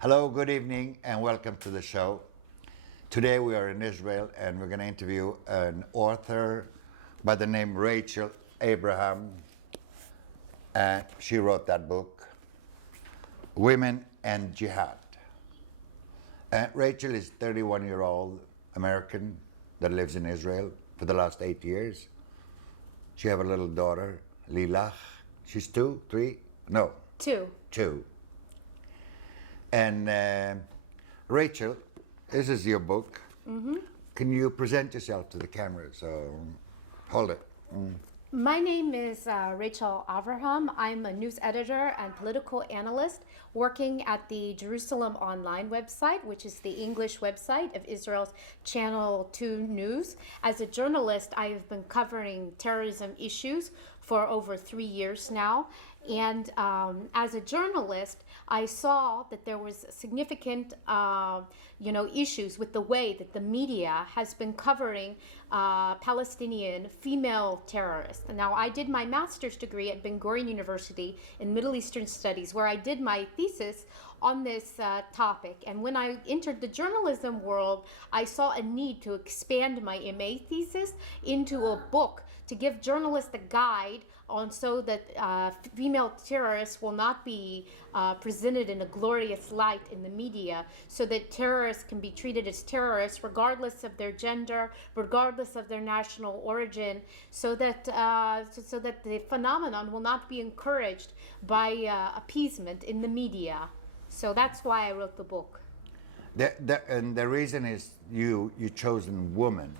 Hello, good evening, and welcome to the show. Today we are in Israel and we're going to interview an author by the name Rachel Abraham. And she wrote that book, Women and Jihad. Rachel is 31-year-old American that lives in Israel for the last 8 years. She have a little daughter, Lilach. She's 2, 3? No. 2. 2. And Rachel, this is your book. Can you present yourself to the camera? So, hold it. My name is Rachel Avraham. I'm a news editor and political analyst working at the Jerusalem Online website, which is the English website of Israel's Channel 2 News. As a journalist, I have been covering terrorism issues for over 3 years now. And as a journalist, I saw that there was significant, issues with the way that the media has been covering Palestinian female terrorists. Now, I did my master's degree at Ben Gurion University in Middle Eastern Studies, where I did my thesis on this topic. And when I entered the journalism world, I saw a need to expand my MA thesis into a book to give journalists a guide on so that female terrorists will not be presented in a glorious light in the media, so that terrorists can be treated as terrorists regardless of their gender, regardless of their national origin, so that the phenomenon will not be encouraged by appeasement in the media. So that's why I wrote the book. And the reason is you chosen woman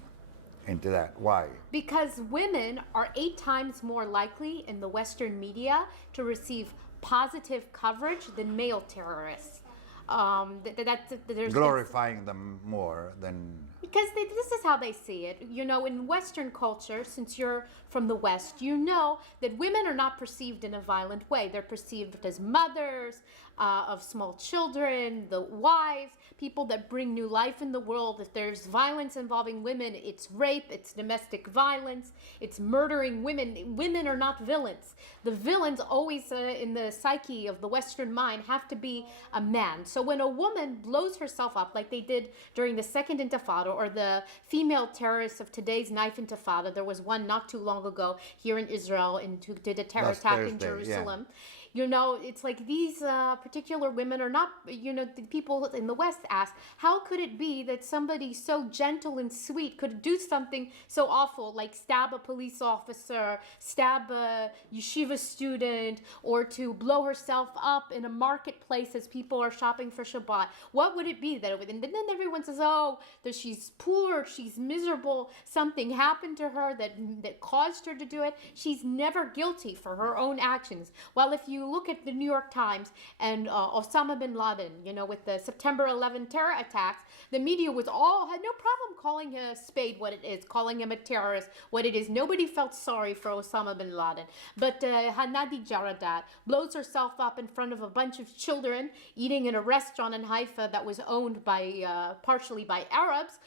into that. Why? Because women are 8 times more likely in the Western media to receive positive coverage than male terrorists. There's glorifying them more than... Because this is how they see it. You know, in Western culture, since you're from the West, you know that women are not perceived in a violent way. They're perceived as mothers of small children, the wives, people that bring new life in the world. If there's violence involving women, it's rape, it's domestic violence, it's murdering women. Women are not villains. The villains always in the psyche of the Western mind have to be a man. So when a woman blows herself up like they did during the Second Intifada, or the female terrorists of today's knife intifada. There was one not too long ago here in Israel who did a terror attack in Jerusalem. Yeah. You know, it's like these particular women are not, the people in the West ask, how could it be that somebody so gentle and sweet could do something so awful, like stab a police officer, stab a yeshiva student, or to blow herself up in a marketplace as people are shopping for Shabbat? What would it be that it would? And then everyone says, oh, that she's poor, she's miserable, something happened to her that caused her to do it. She's never guilty for her own actions. Well, if you look at the New York Times and Osama bin Laden, with the September 11 terror attacks, the media had no problem calling a spade what it is, calling him a terrorist what it is. Nobody felt sorry for Osama bin Laden. But Hanadi Jaradat blows herself up in front of a bunch of children eating in a restaurant in Haifa that was owned by partially by Arabs.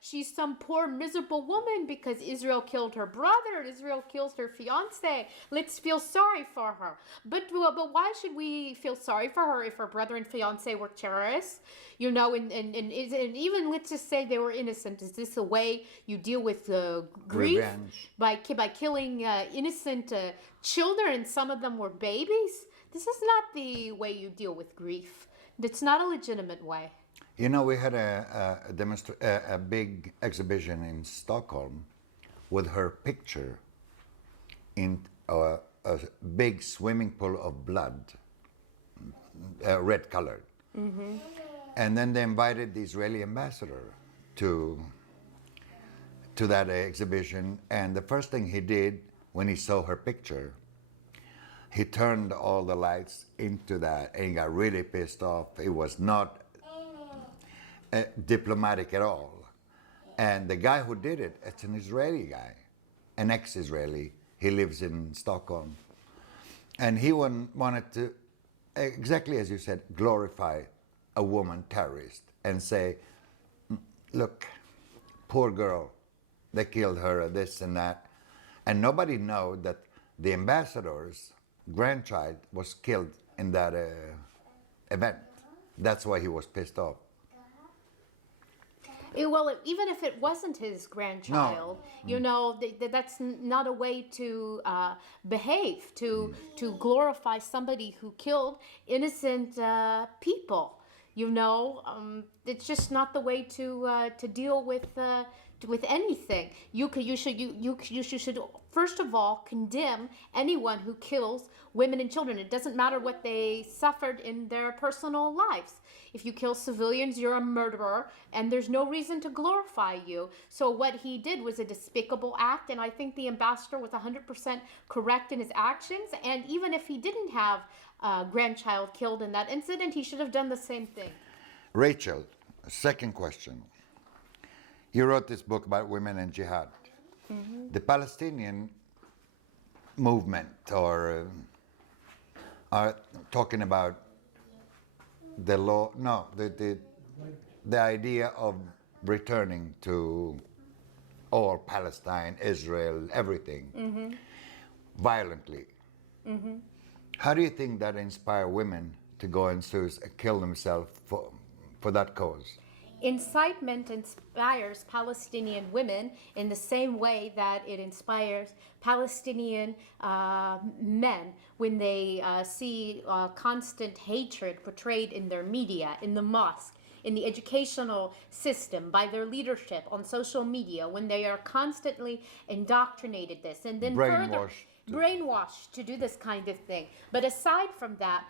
She's some poor miserable woman because Israel killed her brother, Israel kills her fiance. Let's feel sorry for her. But why should we feel sorry for her if her brother and fiance were terrorists? And even let's just say they were innocent. Is this a way you deal with grief? Revenge. By killing innocent children? Some of them were babies. This is not the way you deal with grief. It's not a legitimate way. We had a big exhibition in Stockholm with her picture in a big swimming pool of blood, red colored. Mm-hmm. And then they invited the Israeli ambassador to that exhibition. And the first thing he did when he saw her picture, he turned all the lights into that and he got really pissed off. It was not diplomatic at all. And the guy who did it, it's an Israeli guy, an ex-Israeli. He lives in Stockholm. And he wanted to, exactly as you said, glorify a woman terrorist and say, look, poor girl, they killed her, this and that. And nobody knows that the ambassador's grandchild was killed in that event. That's why he was pissed off. Even if it wasn't his grandchild, that's not a way to behave, to glorify somebody who killed innocent people. It's just not the way to deal with anything. You should first of all condemn anyone who kills women and children. It doesn't matter what they suffered in their personal lives. If you kill civilians, you're a murderer, and there's no reason to glorify you. So what he did was a despicable act, and I think the ambassador was 100% correct in his actions. And even if he didn't have a grandchild killed in that incident, he should have done the same thing. Rachel, second question. You wrote this book about women and jihad. The Palestinian movement are talking about the law, no, the idea of returning to all Palestine, Israel, everything, violently. How do you think that inspire women to go and kill themselves for that cause? Incitement inspires Palestinian women in the same way that it inspires Palestinian men when they see constant hatred portrayed in their media, in the mosque, in the educational system, by their leadership, on social media, when they are constantly indoctrinated this, and then brainwashed to do this kind of thing. But aside from that,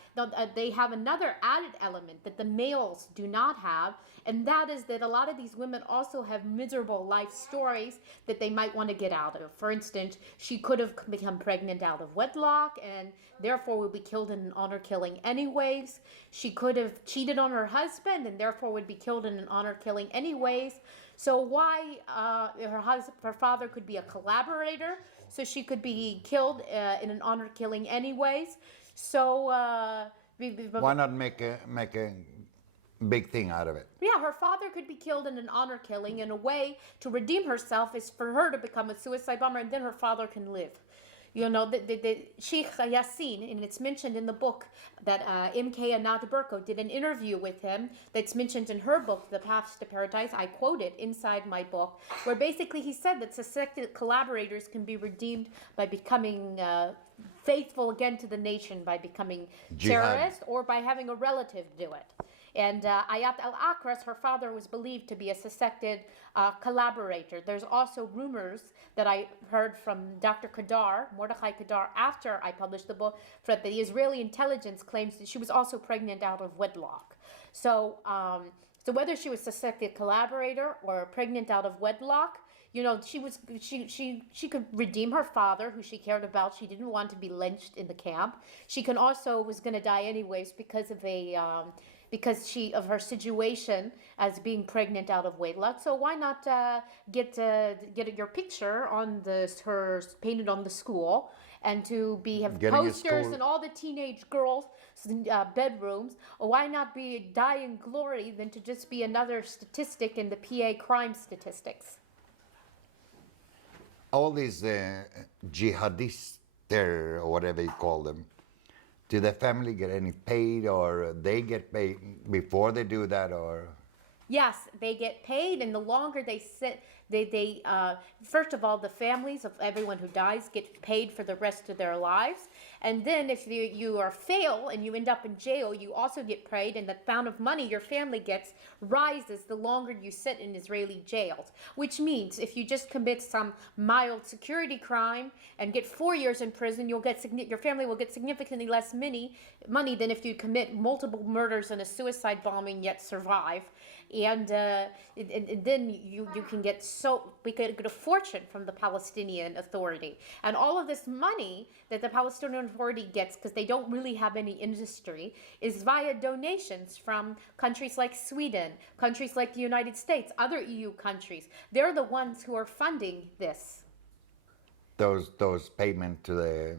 they have another added element that the males do not have, and that is that a lot of these women also have miserable life stories that they might want to get out of. For instance, she could have become pregnant out of wedlock and therefore would be killed in an honor killing anyways. She could have cheated on her husband and therefore would be killed in an honor killing anyways. So why her father could be a collaborator, so she could be killed in an honor killing anyways. So why not make a big thing out of it? Yeah, her father could be killed in an honor killing, and a way to redeem herself is for her to become a suicide bomber, and then her father can live. The Sheikh Yassin, and it's mentioned in the book that M.K. Anat Burko did an interview with him that's mentioned in her book, The Paths to Paradise. I quote it inside my book, where basically he said that suspected collaborators can be redeemed by becoming faithful again to the nation, by becoming terrorists, or by having a relative do it. And Ayat al-Akras, her father, was believed to be a suspected collaborator. There's also rumors that I heard from Dr. Kadar, Mordechai Kadar, after I published the book, that the Israeli intelligence claims that she was also pregnant out of wedlock. So whether she was suspected collaborator or pregnant out of wedlock, she could redeem her father, who she cared about. She didn't want to be lynched in the camp. She was going to die anyways because of her situation as being pregnant out of wedlock. So why not get your picture on her painted on the school, and to have posters in all the teenage girls' bedrooms? Or why not die in glory than to just be another statistic in the PA crime statistics? All these jihadists, or whatever you call them, do the family get any paid, or they get paid before they do that, or? Yes, they get paid, and the longer they sit, they first of all, the families of everyone who dies get paid for the rest of their lives. And then if you are fail and you end up in jail, you also get paid, and the amount of money your family gets rises the longer you sit in Israeli jails. Which means if you just commit some mild security crime and get 4 years in prison, your family will get significantly less money than if you commit multiple murders and a suicide bombing yet survive. And then you can we could get a fortune from the Palestinian Authority. And all of this money that the Palestinian Authority gets, because they don't really have any industry, is via donations from countries like Sweden, countries like the United States, other EU countries. They're the ones who are funding this. Those payment to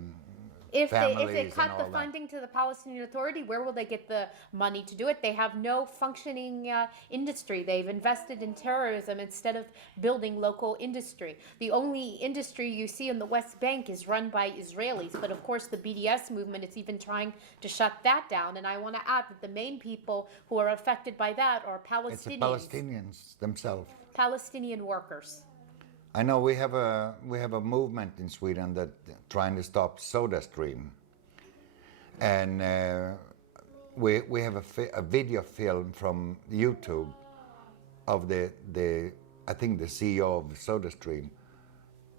If families they and cut the all that. funding to the Palestinian Authority, where will they get the money to do it? They have no functioning industry. They've invested in terrorism instead of building local industry. The only industry you see in the West Bank is run by Israelis, but of course the BDS movement is even trying to shut that down. And I want to add that the main people who are affected by that are It's the Palestinians, Palestinians themselves. Palestinian workers. I know we have a movement in Sweden that trying to stop SodaStream, and we have a video film from YouTube of the I think the CEO of SodaStream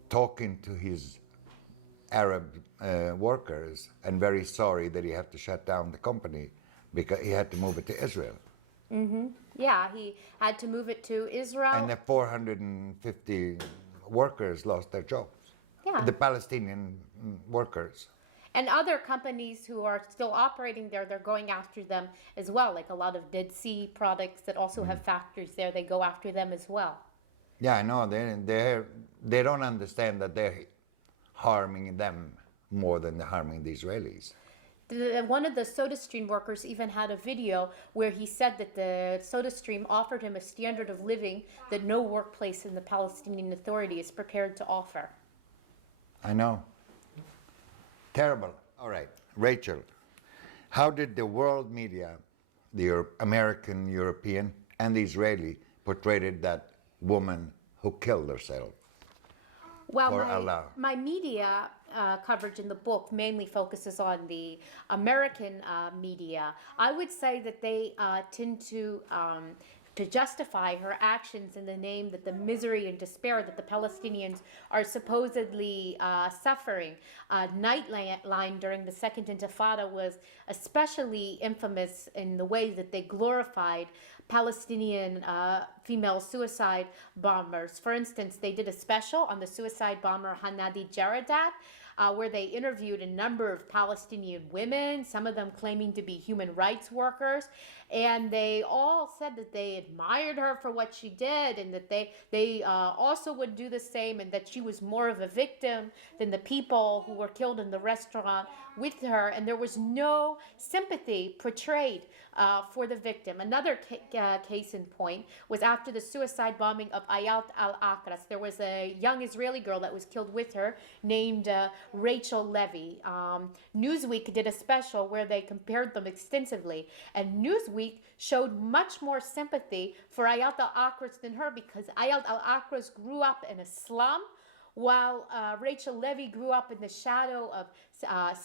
talking to his Arab workers and very sorry that he had to shut down the company because he had to move it to Israel. Yeah, he had to move it to Israel. And the 450 workers lost their jobs. Yeah. The Palestinian workers. And other companies who are still operating there, they're going after them as well. Like a lot of Dead Sea products that also have factories there, they go after them as well. Yeah, I know. They don't understand that they're harming them more than they're harming the Israelis. One of the SodaStream workers even had a video where he said that the SodaStream offered him a standard of living that no workplace in the Palestinian Authority is prepared to offer. I know. Terrible. All right, Rachel, how did the world media, the American, European, and the Israeli portrayed that woman who killed herself? Well, For Allah. my media coverage in the book mainly focuses on the American media. I would say that they tend to justify her actions in the name that the misery and despair that the Palestinians are supposedly suffering. Nightline during the Second Intifada was especially infamous in the way that they glorified Palestinian female suicide bombers. For instance, they did a special on the suicide bomber Hanadi Jaradat, where they interviewed a number of Palestinian women, some of them claiming to be human rights workers, and they all said that they admired her for what she did, and that they also would do the same, and that she was more of a victim than the people who were killed in the restaurant with her, and there was no sympathy portrayed for the victim. Another case in point was after the suicide bombing of Ayat al-Akras. There was a young Israeli girl that was killed with her named Rachel Levy. Newsweek did a special where they compared them extensively, and Newsweek showed much more sympathy for Ayat al-Akras than her, because Ayat al-Akras grew up in a slum, while Rachel Levy grew up in the shadow of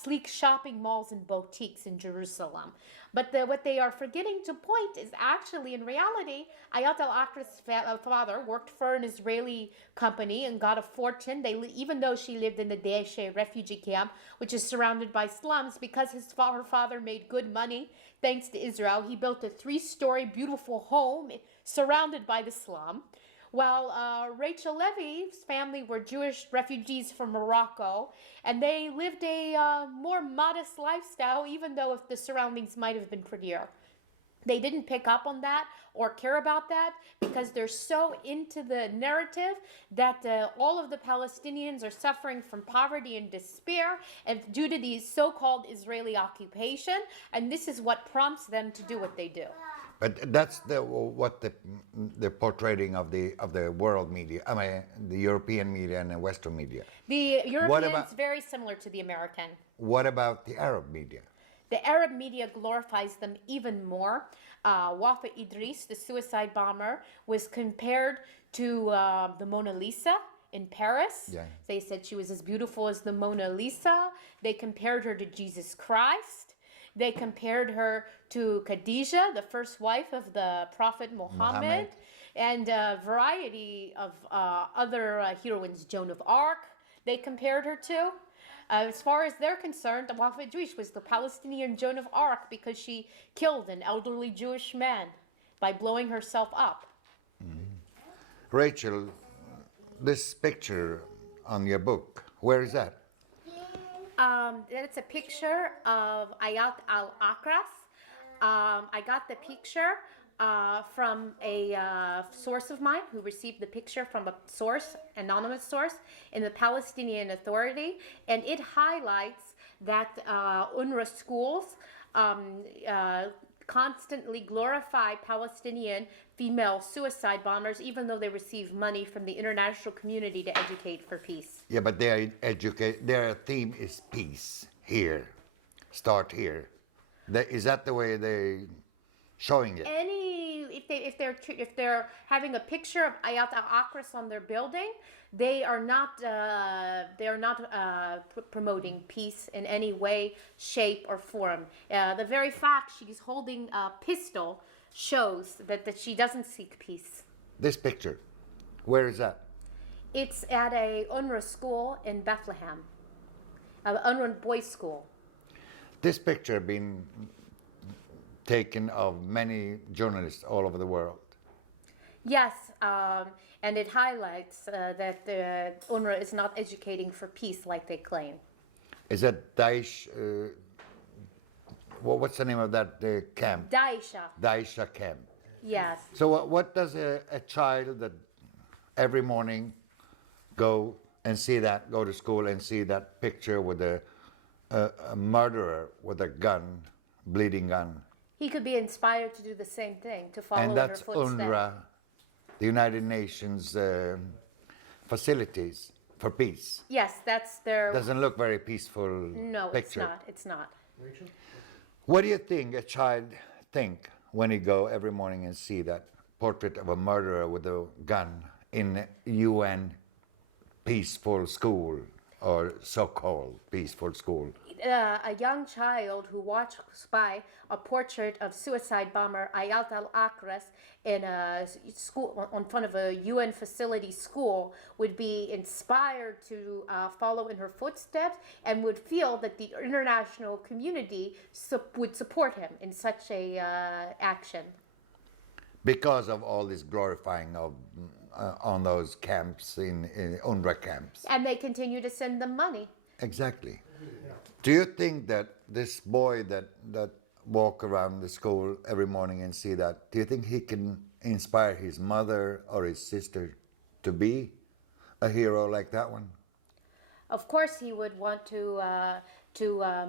sleek shopping malls and boutiques in Jerusalem. But what they are forgetting to point is actually, in reality, Ayat al-Akra's father worked for an Israeli company and got a fortune. Even though she lived in the Daesh refugee camp, which is surrounded by slums, because her father made good money thanks to Israel, he built a 3-story beautiful home surrounded by the slum. While Rachel Levy's family were Jewish refugees from Morocco, and they lived a more modest lifestyle, even though if the surroundings might have been prettier. They didn't pick up on that or care about that because they're so into the narrative that all of the Palestinians are suffering from poverty and despair and due to the so-called Israeli occupation, and this is what prompts them to do what they do. But that's what the portraying of the world media. I mean, the European media and the Western media. The European is very similar to the American. What about the Arab media? The Arab media glorifies them even more. Wafa Idris, the suicide bomber, was compared to the Mona Lisa in Paris. Yeah. They said she was as beautiful as the Mona Lisa. They compared her to Jesus Christ. They compared her to Khadijah, the first wife of the Prophet Muhammad. And a variety of other heroines, Joan of Arc, they compared her to. As far as they're concerned, Wafa Idris was the Palestinian Joan of Arc because she killed an elderly Jewish man by blowing herself up. Rachel, this picture on your book, where is that? It's a picture of Ayat al-Akras. I got the picture from a source of mine who received the picture from a source, anonymous source, in the Palestinian Authority, and it highlights that UNRWA schools constantly glorify Palestinian female suicide bombers, even though they receive money from the international community to educate for peace. Yeah, but their theme is peace here. Start here. Is that the way they showing it? If they're having a picture of Ayat al-Aqras on their building, they are not promoting peace in any way, shape, or form. The very fact she's holding a pistol shows that she doesn't seek peace. This picture, where is that? It's at a UNRWA school in Bethlehem, an UNRWA boys' school. This picture been taken of many journalists all over the world. Yes, and it highlights that the UNRWA is not educating for peace like they claim. Is that Daesh? What's the name of that camp? Daesha camp. Yes. So what does a child that every morning go to school and see that picture with a murderer with a gun, bleeding gun? He could be inspired to do the same thing, to follow in And her that's footsteps. UNRWA, the United Nations facilities for peace. Yes, that's their... Doesn't look very peaceful No, picture. it's not. What do you think a child think when he go every morning and see that portrait of a murderer with a gun in UN peaceful school, or so-called peaceful school? A young child who walks by a portrait of suicide bomber Ayat al-Aqras in a school, in front of a UN facility school, would be inspired to follow in her footsteps and would feel that the international community would support him in such a action. Because of all this glorifying of on those camps in UNRWA camps. And they continue to send them money. Exactly. Do you think that this boy that walk around the school every morning and see that, do you think he can inspire his mother or his sister to be a hero like that one? Of course, he would want to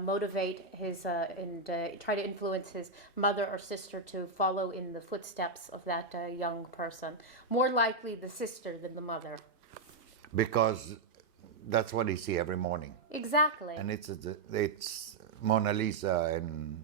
motivate his and try to influence his mother or sister to follow in the footsteps of that young person. More likely the sister than the mother. Because that's what he see every morning. Exactly. And it's Mona Lisa and...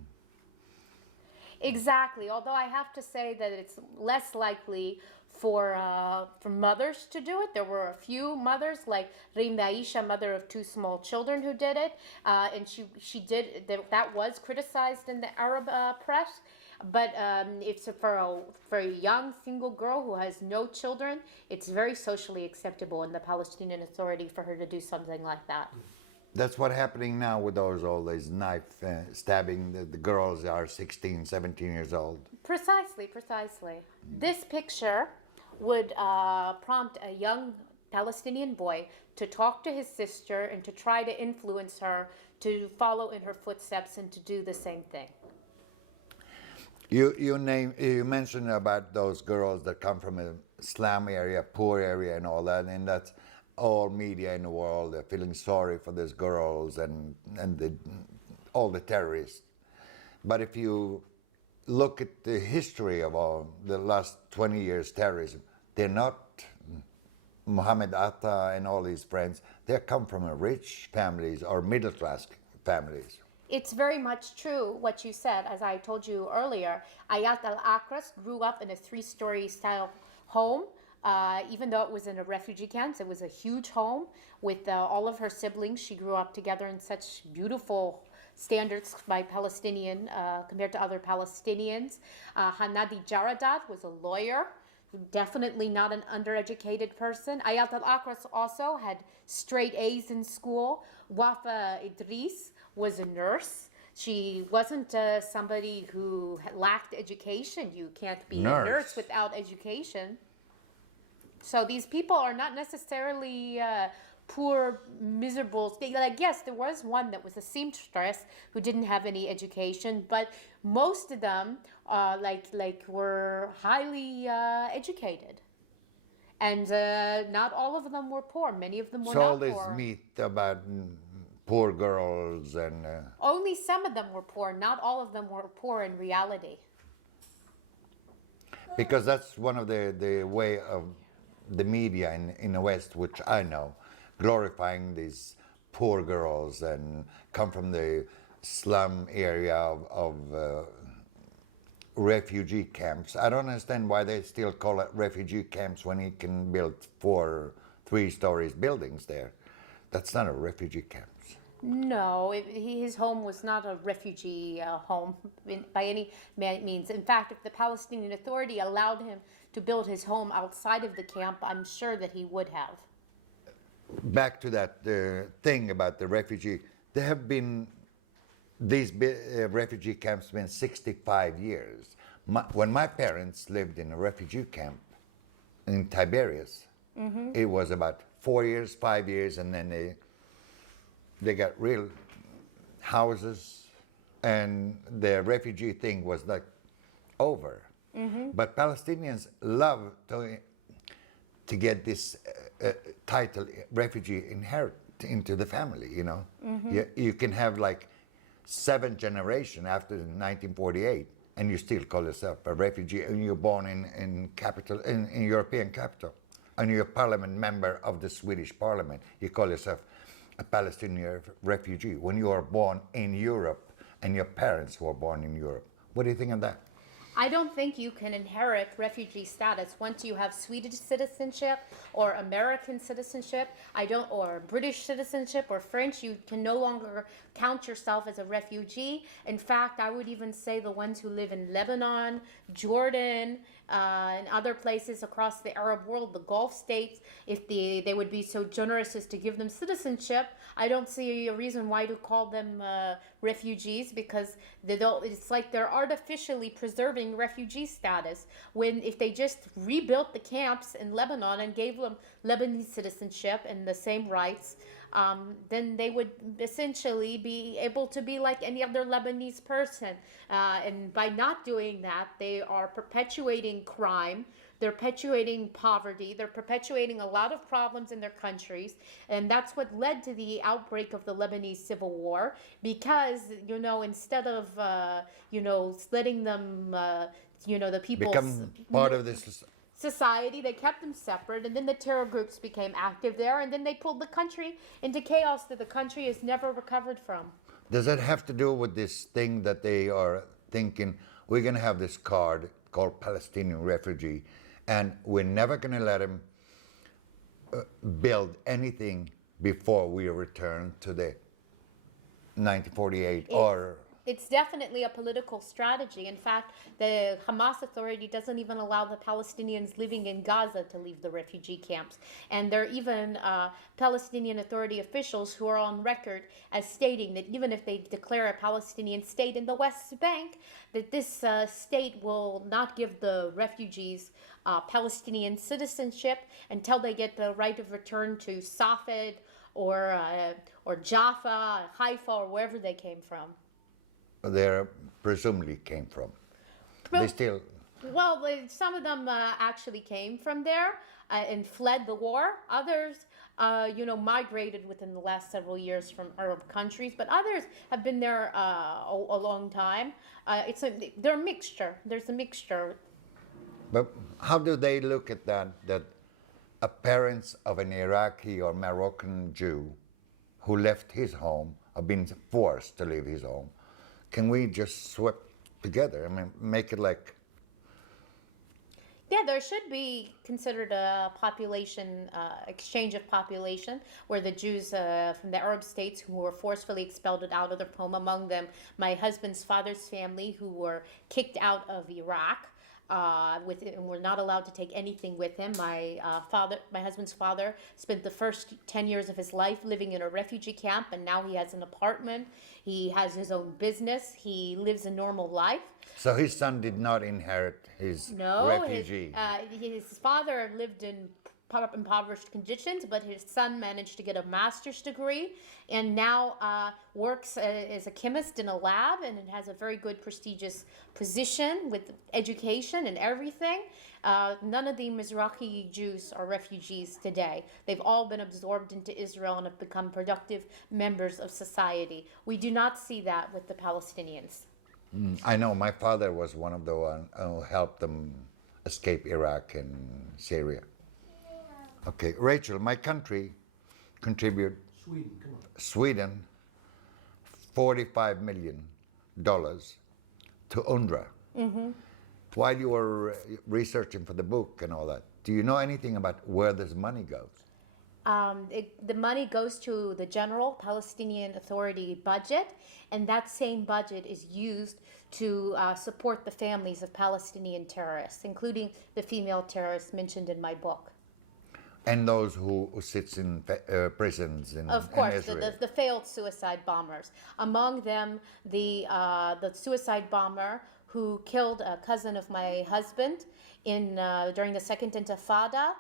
Exactly. Although I have to say that it's less likely for mothers to do it. There were a few mothers, like Reem Aisha, mother of 2 small children, who did it, and she did that was criticized in the Arab press. But it's for a young single girl who has no children, it's very socially acceptable in the Palestinian Authority for her to do something like that. That's what's happening now with all these knife stabbing. The girls are 16, 17 years old. Precisely. This picture would prompt a young Palestinian boy to talk to his sister and to try to influence her to follow in her footsteps and to do the same thing. You mentioned about those girls that come from a slum area, poor area and all that, and that's all media in the world. They're feeling sorry for these girls and all the terrorists. But if you look at the history of all the last 20 years terrorism, they're not Mohammed Atta and all his friends. They come from a rich families or middle class families. It's very much true what you said. As I told you earlier, Ayat al-Aqras grew up in a 3-story style home. Even though it was in a refugee camp, it was a huge home with all of her siblings. She grew up together in such beautiful standards by Palestinian compared to other Palestinians. Hanadi Jaradat was a lawyer, definitely not an undereducated person. Ayat al-Aqras also had straight A's in school. Wafa Idris was a nurse. She wasn't somebody who lacked education. You can't be a nurse without education. So these people are not necessarily poor, miserable. Like, yes, there was one that was a seamstress who didn't have any education, but most of them were highly educated. And not all of them were poor. Many of them were not poor. So all this myth about poor girls and Only some of them were poor. Not all of them were poor in reality. because that's one of the way of the media in the West, which I know, glorifying these poor girls and come from the slum area of refugee camps. I don't understand why they still call it refugee camps when he can build 4 3-story buildings there. That's not a refugee camp. No, his home was not a refugee home by any means. In fact, if the Palestinian Authority allowed him to build his home outside of the camp, I'm sure that he would have. Back to that thing about the refugee, there have been these refugee camps been 65 years. When my parents lived in a refugee camp in Tiberias, it was about 4 years, 5 years, and then they got real houses, and the refugee thing was like over. But Palestinians love to get this title refugee inherit into the family, you know. You can have like 7 generations after 1948 and you still call yourself a refugee, and you're born in European capital, and you're a parliament member of the Swedish parliament. You call yourself a Palestinian refugee when you are born in Europe and your parents were born in Europe. What do you think of that? I don't think you can inherit refugee status once you have Swedish citizenship or American citizenship. Or British citizenship or French. You can no longer count yourself as a refugee. In fact, I would even say the ones who live in Lebanon, Jordan, and other places across the Arab world, the Gulf states, if they would be so generous as to give them citizenship, I don't see a reason why to call them refugees, because it's like they're artificially preserving refugee status. When if they just rebuilt the camps in Lebanon and gave them Lebanese citizenship and the same rights, then they would essentially be able to be like any other Lebanese person. And by not doing that, they are perpetuating crime. They're perpetuating poverty. They're perpetuating a lot of problems in their countries. And that's what led to the outbreak of the Lebanese Civil War. Because, instead of, letting them, the people Become part of this society, they kept them separate, and then the terror groups became active there, and then they pulled the country into chaos that the country has never recovered from. Does that have to do with this thing that they are thinking, we're going to have this card called Palestinian refugee, and we're never going to let them build anything before we return to the 1948 It's definitely a political strategy. In fact, the Hamas Authority doesn't even allow the Palestinians living in Gaza to leave the refugee camps. And there are even Palestinian Authority officials who are on record as stating that even if they declare a Palestinian state in the West Bank, that this state will not give the refugees Palestinian citizenship until they get the right of return to Safed or Jaffa, Haifa, or wherever they came from. They presumably came from. They still... Well, some of them actually came from there and fled the war. Others, migrated within the last several years from Arab countries. But others have been there a long time. They're a mixture. There's a mixture. But how do they look at that a parent of an Iraqi or Moroccan Jew who left his home, or been forced to leave his home, can we just swap together? I mean, make it like... Yeah, there should be considered a population, exchange of population, where the Jews from the Arab states who were forcefully expelled out of their home, among them my husband's father's family, who were kicked out of Iraq, and were not allowed to take anything with him. My husband's father, spent the first 10 years of his life living in a refugee camp, and now he has an apartment. He has his own business. He lives a normal life. So his son did not inherit his refugee. His father lived in impoverished conditions, but his son managed to get a master's degree and now works as a chemist in a lab and has a very good prestigious position with education and everything. None of the Mizrahi Jews are refugees today. They've all been absorbed into Israel and have become productive members of society. We do not see that with the Palestinians. I know my father was one of the one who helped them escape Iraq and Syria. Okay, Rachel, my country contribute Sweden $45 million to UNRWA. While you were researching for the book and all that, do you know anything about where this money goes? The money goes to the General Palestinian Authority budget, and that same budget is used to support the families of Palestinian terrorists, including the female terrorists mentioned in my book. And those who sits in prisons in Of course, Israel. the failed suicide bombers. Among them, the suicide bomber who killed a cousin of my husband during the Second Intifada,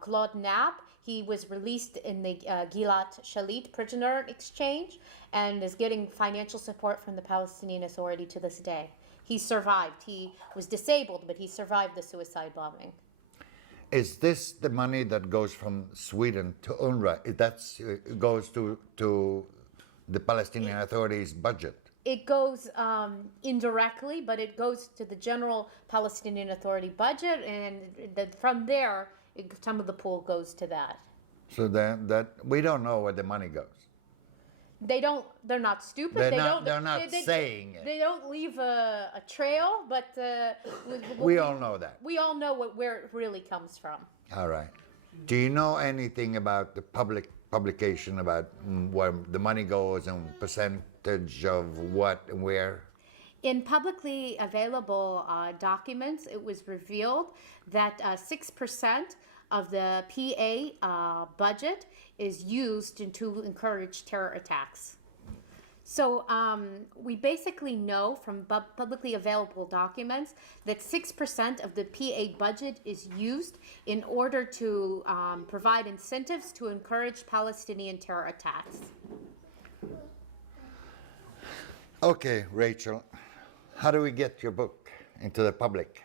Claude Knapp. He was released in the Gilad Shalit prisoner exchange and is getting financial support from the Palestinian Authority to this day. He survived. He was disabled, but he survived the suicide bombing. Is this the money that goes from Sweden to UNRWA? That goes to the Palestinian Authority's budget? It goes indirectly, but it goes to the General Palestinian Authority budget, and from there, some of the pool goes to that. So that we don't know where the money goes. They're not stupid. They're not saying it. They don't leave a trail, but We all know that. we all know where it really comes from. All right. Do you know anything about the publication about where the money goes and percentage of what and where? In publicly available documents, it was revealed that 6% of the PA budget is used to encourage terror attacks. So we basically know from publicly available documents that 6% of the PA budget is used in order to provide incentives to encourage Palestinian terror attacks. Okay, Rachel, how do we get your book into the public?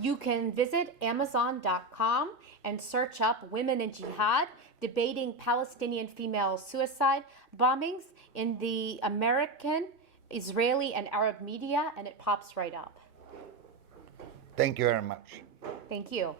You can visit Amazon.com and search up Women and Jihad, debating Palestinian female suicide bombings in the American, Israeli, and Arab media, and it pops right up. Thank you very much. Thank you.